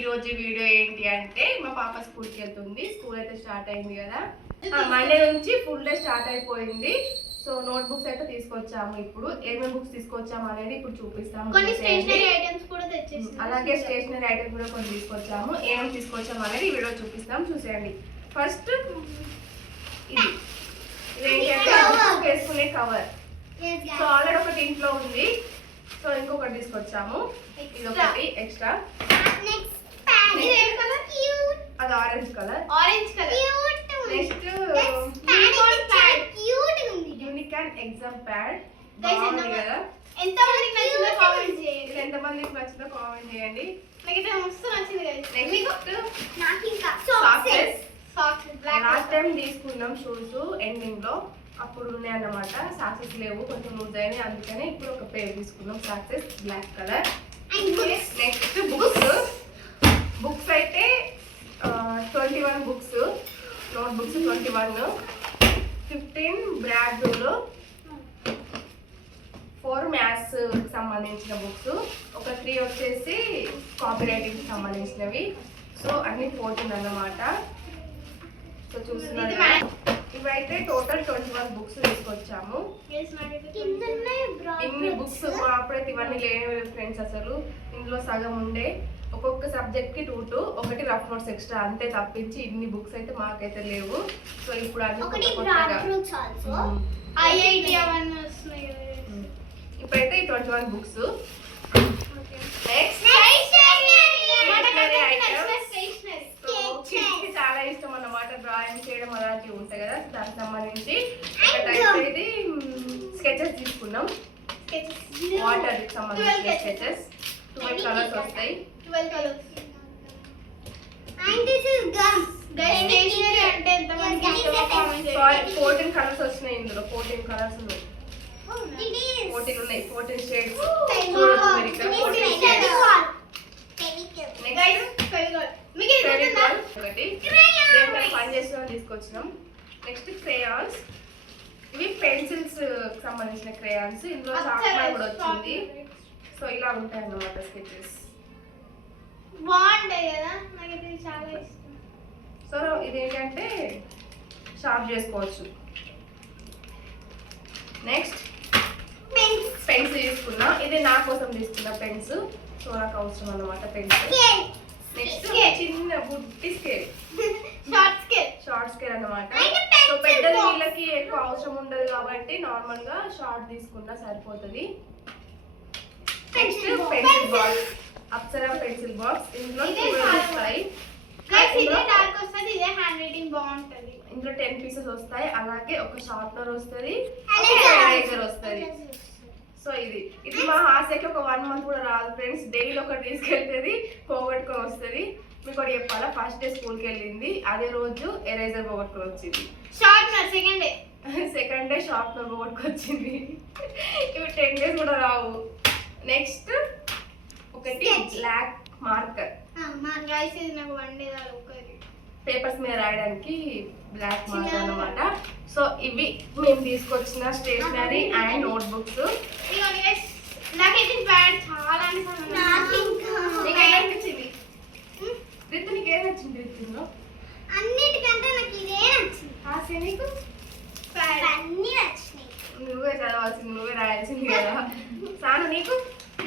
ఈ రోజు వీడియో ఏంటి అంటే మా పాప స్కూల్కి వెళ్తుంది. స్కూల్ అయితే స్టార్ట్ అయింది కదా, మండే నుంచి ఫుల్ డే స్టార్ట్ అయిపోయింది. సో నోట్ బుక్స్ అయితే తీసుకొచ్చాము. ఇప్పుడు ఏమేమి బుక్స్ తీసుకొచ్చాము అనేది ఇప్పుడు చూపిస్తాము. కొన్ని స్టేషనరీ ఐటమ్స్ కూడా తెచ్చేసాము. అలాగే స్టేషనరీ ఐటమ్స్ కూడా కొన్ని తీసుకొచ్చాము. ఏమేమి తీసుకొచ్చాము అనేది ఈ వీడియో చూపిస్తాం, చూసేయండి. ఫస్ట్ ఇది ఇదేంటంటే బుక్స్ వేసుకునే కవర్. సో ఆల్రెడీ ఒకటి ఇంట్లో ఉంది, సో ఇంకొకటి తీసుకొచ్చాము. ఇది ఒకటి ఎక్స్ట్రా. అది orange colour. Next unique and exam pad. బాగుంది కదా? ఎంతమందికి నచ్చిందో కామెంట్ చేయండి. ఇది ఎంతమందికి నచ్చిందో కామెంట్ చేయండి. నాకైతే మస్తు నచ్చింది గైస్. నెక్స్ట్ నాకు ఇంకా సాక్స్ బ్లాక్. లాస్ట్ టైం తీసుకున్నాం షూస్ ఎండింగ్ లో, అప్పుడు ఉన్నాయన్నమాట. సాక్సెస్ లేవు, కొంచెం లూజ్ అయినాయి, అందుకని ఇప్పుడు ఒక పేర్ తీసుకున్నాం socks black colour. Next books అయితే 21 books, note books 21, 15 broad rule, 4 maths సంబంధించిన బుక్స్, ఒక 3 వచ్చేసి కాపీ రైటింగ్ సంబంధించినవి. సో అన్ని 14 అన్నమాట. సో చూస్తున్నారు, ఇవైతే టోటల్ 21 బుక్స్ తీసుకొచ్చాము. ఇన్ని బుక్స్ అప్పుడైతే ఇవన్నీ లేని ఫ్రెండ్స్, అసలు ఇందులో సగం ఉండే. ఒక్కొక్క సబ్జెక్ట్ కి 2, ఒకటి రఫ్ నోట్స్ ఎక్స్ట్రా, అంతే తప్పించి ఇన్ని బుక్స్ అయితే మాకైతే లేవు. సో ఇప్పుడు అన్ని ఇప్పుడైతే 21 బుక్స్. చాలా ఇష్టం అన్నమాట డ్రాయింగ్ చేయడం, అలాంటివి ఉంటాయి కదా, దానికి సంబంధించి ఇది స్కెచెస్ తీసుకున్నాం. వాటర్ సంబంధించిన స్కెచెస్ 12 కలర్స్ వస్తాయి. 12 colours. And this is gum. Guys, stationery అంటే ఎంత మందికి ఇష్టమో కామెంట్ చేయండి. సారీ, 14 కలర్స్ వస్తున్నాయి ఇందులో. 14 కలర్స్ ఉన్నాయి. 14 ఉన్నాయి, 14 షేడ్స్. చూడొచ్చు మీరు ఇక్కడ 14 షేడ్స్. గైస్, ఫెవికాల్. మీకు ఇది గుర్తుందా? ఒకటి దేంట్లో పని చేస్తున్నాం తీసుకొచ్చినాం. Next crayons. ఇవి పెన్సిల్స్ సంబంధించిన క్రేయాన్స్. ఇందులో చాక్లెట్ కూడా వచ్చింది. సో ఇలా ఉంటాయి అన్నమాట స్కెచెస్. బాగుంటాయి కదా, నాకైతే చాలా ఇష్టం. సో ఇదేంటంటే షార్ప్ చేసుకోవచ్చు. నెక్స్ట్ పెన్స్ తీసుకున్నా. ఇది నా కోసం తీసుకున్న పెన్స్. సో నాకు అవసరం అన్నమాట పెన్స్. నెక్స్ట్ చిన్న బుట్టి స్కేల్, షార్ట్ స్కేల్ అన్నమాట. సో పెద్దది వీళ్ళకి ఎక్కువ అవసరం ఉండదు కాబట్టి నార్మల్ గా షార్ట్ తీసుకున్నా సరిపోతుంది. Next pencil box, Apsara pencil box. ఇందులో వస్తాయి. ఇందులో 10 పీసెస్ వస్తాయి. అలాగే ఒక షార్ప్నర్ వస్తుంది, ఎరేజర్ వస్తుంది. సో ఇది మా హాస్యకి ఒక 1 మంత్ కూడా రాదు ఫ్రెండ్స్. డైలీ ఒకటి తీసుకెళ్తుంది, పోగొట్టుకొని వస్తుంది. మీకు ఒకటి చెప్పాలా, ఫస్ట్ డే స్కూల్కి వెళ్ళింది, అదే రోజు ఎరేజర్ పోగొట్టుకొని వచ్చింది. సెకండ్ డే షార్ప్నర్ పోగొట్టుకొని వచ్చింది. ఇవి 10 డేస్ కూడా రావు. నెక్స్ట్ ఒకటి బ్లాక్ మార్కర్, పేపర్స్ మీద రాయడానికి బ్లాక్ మార్కర్ అన్నమాట. సో ఇవి మేము తీసుకొచ్చిన stationery and notebooks. Ritu నీకు ఏం నచ్చింది? రితులో అన్నిటికంటే నాకు ఇదే నచ్చింది. హాస్య నీకు అన్నీ నచ్చినాయి. నువ్వే చదవాల్సింది, నువ్వే రాయాల్సింది కదా. సాను నీకు?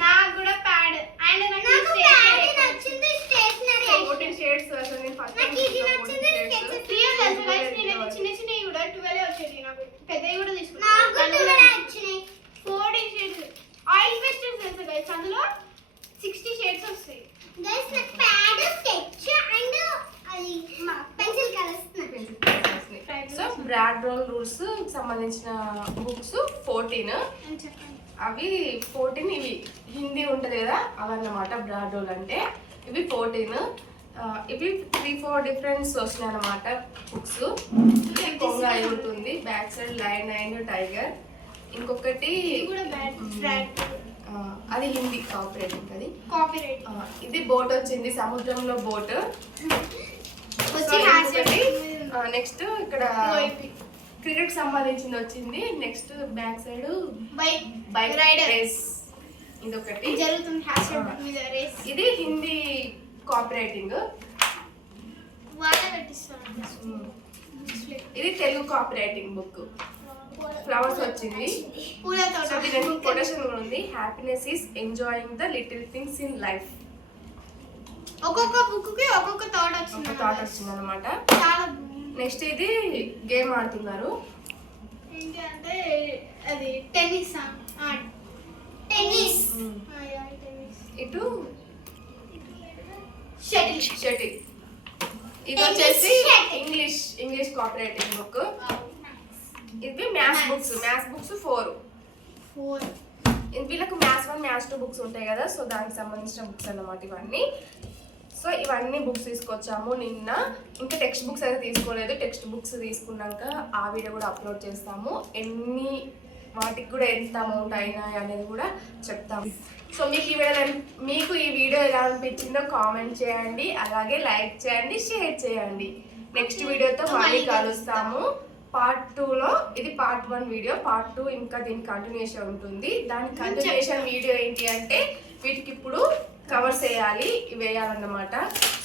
నాకు కూడా ప్యాడ్ అండ్ నాకు ప్యాడ్ నచ్చింది. Stationery 14 shades. అసలు నేను ఫస్ట్ నాకు ఇది నచ్చింది. స్కెచెస్ నేను చిన్న చిన్నవి కూడా 12 వచ్చేది, నాకు పెద్దవి కూడా తీసుకున్నా. నాకు 12 వచ్చినాయి. 14 షేడ్స్ ఆయిల్ పేస్టల్స్ తెలుసు గైస్, అందులో 60 షేడ్స్ వస్తాయి గైస్. నాకు ప్యాడ్, స్కెచ్ అండ్ అది pencil colours. So broad role rules సంబంధించిన బుక్స్ 14. అవి 14 ఇవి హిందీ ఉంటుంది కదా, అవన్నమాట బ్రాడ్ రోల్ అంటే. ఇవి 14. ఇవి 3-4 డిఫరెన్స్ వస్తున్నాయి అన్నమాట బుక్స్. కొంగ ఉంటుంది, back side line and tiger. ఇంకొకటి అది హిందీ కాపీరైటింగ్. అది ఇది బోట్ వచ్చింది, సముద్రంలో బోట్. నెక్స్ట్ ఇక్కడ క్రికెట్ సంబంధించింది వచ్చింది. Next back side bike race. ఇది ఒకటి జరుగుతుంది. ఇది హిందీ కాపీ రైటింగ్. వాటర్ పెట్టిస్తాను. ఇది Telugu copy writing book. Flowers వచ్చింది. పూలతో సో దీనికి కొటేషన్ కూడా ఉంది. Happiness is enjoying the little things in life. ఒక్కొక్క బుక్ కి ఒక్కొక్క థాట్ వచ్చింది. ఒక థాట్ వచ్చింది అనమాట. చాలా నెక్స్ట్ ఇది గేమ్ ఆడుతున్నారు. ఏంటి అంటే అది టెన్నిస్. టెన్నిస్. ఇటు షటిల్. షటిల్. ఇది వచ్చేసి ఇంగ్లీష్ కాపీ రైటింగ్ బుక్. ఇది మ్యాథ్స్ బుక్స్ 4. వీళ్ళకు మ్యాథ్స్ 1 మ్యాథ్స్ 2 బుక్స్ ఉంటాయి కదా, సో దానికి సంబంధించిన బుక్స్ అన్నమాట ఇవన్నీ. సో ఇవన్నీ బుక్స్ తీసుకొచ్చాము నిన్న. ఇంకా టెక్స్ట్ బుక్స్ అయితే తీసుకోలేదు. టెక్స్ట్ బుక్స్ తీసుకున్నాక ఆ వీడియో కూడా అప్లోడ్ చేస్తాము. వాటికి కూడా ఎంత అమౌంట్ అయినాయి అనేది కూడా చెప్తాము. సో మీకు ఈ వీడియో ఎలా అనిపించిందో కామెంట్ చేయండి, అలాగే లైక్ చేయండి, షేర్ చేయండి. నెక్స్ట్ వీడియోతో మళ్ళీ కలుస్తాము. పార్ట్ 2లో ఇది పార్ట్ 1 వీడియో. పార్ట్ 2 ఇంకా దీని కంటిన్యూషన్ ఉంటుంది. దాని కంటిన్యూషన్ వీడియో ఏంటి అంటే వీటికి ఇప్పుడు కవర్స్ వేయాలన్నమాట.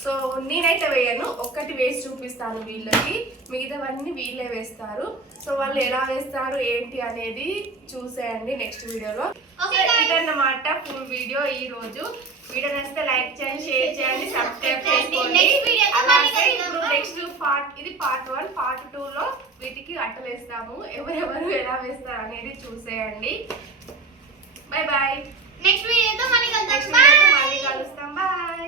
సో నేనైతే వేయను, ఒక్కటి వేసి చూపిస్తాను వీళ్ళకి, మిగతావన్నీ వీళ్ళే వేస్తారు. సో వాళ్ళు ఎలా వేస్తారు ఏంటి అనేది చూసేయండి నెక్స్ట్ వీడియోలో. ఇదన్నమాట ఫుల్ వీడియో. ఈ రోజు వీడియో నచ్చితే లైక్ చేయండి, షేర్ చేయండి, సబ్స్క్రైబ్ చేసుకోండి. అలాగే ఇప్పుడు నెక్స్ట్ ఇది పార్ట్ 1. పార్ట్ 2లో వీటికి అట్టలు వేస్తాము. ఎవరెవరు ఎలా వేస్తారు అనేది చూసేయండి. Bye bye. నెక్స్ట్ వీడియోతో మళ్ళీ కలుద్దాం. కలుస్తాం. బాయ్.